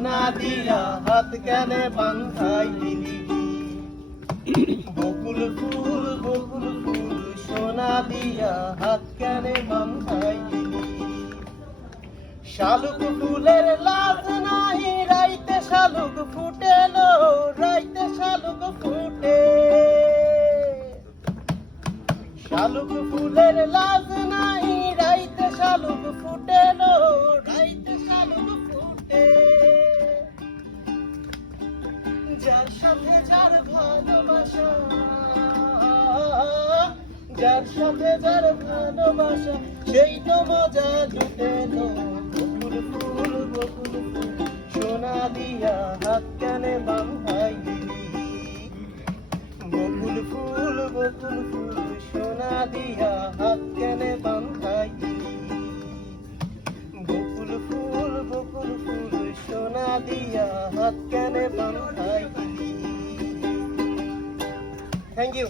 সোনা দিয়া হাত কেনে বান্ধাইলি বকুল ফুল সোনা দিয়া হাত কেনে বান্ধাইলি শালুক ফুলের লাজ নাই রাইতে শালুক ফুটেলো রাইতে শালুক ফুটে শালুক ফুলের লাজ নাই রাইতে শালুক ফুটেলো রাইতে শালুক ফুটে যার সাথে যার ভালোবাসা যার সাথে যার ভালোবাসা সেই তো মজা লুটেলো বকুল ফুল সোনা দিয়া হাত কেনে বান্ধাইলি বকুল ফুল সোনা দিয়া হাত কেনে বান্ধাইলি বকুল ফুল সোনা দিয়া হাত কেনে বান্ধাইলি। Thank you.